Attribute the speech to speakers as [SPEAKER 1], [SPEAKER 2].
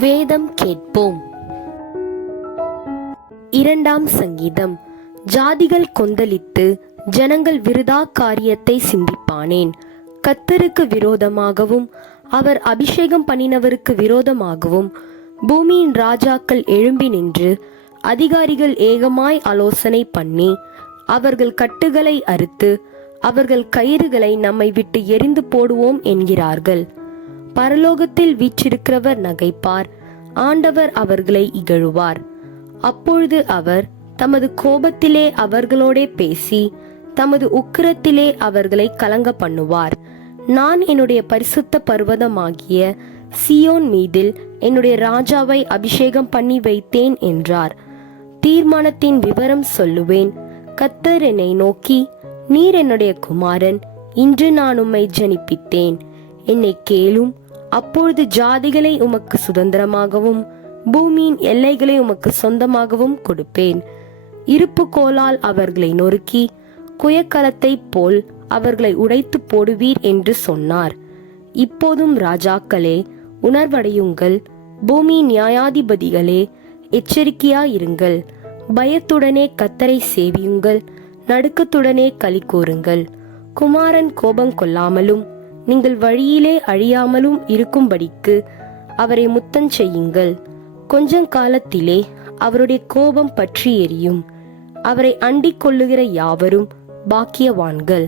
[SPEAKER 1] வேதம் கேட்போம். இரண்டாம் சங்கீதம். ஜாதிகள் கொந்தளித்து ஜனங்கள் விருதா காரியத்தை சிந்திப்பானேன். கத்தருக்கு விரோதமாகவும் அவர் அபிஷேகம் பண்ணினவருக்கு விரோதமாகவும் பூமியின் ராஜாக்கள் எழும்பி நின்று அதிகாரிகள் ஏகமாய் ஆலோசனை பண்ணி அவர்கள் கட்டுகளை அறுத்து அவர்கள் கயிறுகளை நம்மை விட்டு எரிந்து போடுவோம் என்கிறார்கள். பரலோகத்தில் வீற்றிருக்கிறவர் நகைப்பார். ஆண்டவர் அவர்களை இகழுவார். அப்பொழுது அவர் தமது கோபத்திலே அவர்களோடே பேசி தமது உக்கிரத்திலே அவர்களை கலங்க பண்ணுவார் நான் என்னுடைய பரிசுத்த பர்வதமாகிய சியோன் மீதில் என்னுடைய ராஜாவை அபிஷேகம் பண்ணி வைத்தேன் என்றார். தீர்மானத்தின் விவரம் சொல்லுவேன். கத்தர் என்னை நோக்கி நீர் என்னுடைய குமாரன் இன்று நான் உம்மை ஜனிப்பித்தேன். என்னை கேளும் அப்பொழுது ஜாதிகளை உமக்கு சுதந்திரமாகவும் பூமியின் எல்லைகளை உமக்கு சொந்தமாகவும் கொடுப்பேன். இருப்பு கோலால் அவர்களை நொறுக்கி குயக்கலத்தைப் போல் அவர்களை உடைத்து போடுவீர் என்று சொன்னார். இப்போதும் ராஜாக்களே உணர்வடையுங்கள். பூமி நியாயாதிபதிகளே எச்சரிக்கையாயிருங்கள். பயத்துடனே கத்தரை சேவியுங்கள். நடுக்கத்துடனே களி கூறுங்கள். குமாரன் கோபம் கொள்ளாமலும் நீங்கள் வழியிலே அழியாமலும் இருக்கும்படிக்கு அவரை முத்தம் செய்யுங்கள். கொஞ்சம் காலத்திலே அவருடைய கோபம் பற்றி எரியும் அவரை அண்டிக் கொள்ளுகிற யாவரும் பாக்கியவான்கள்.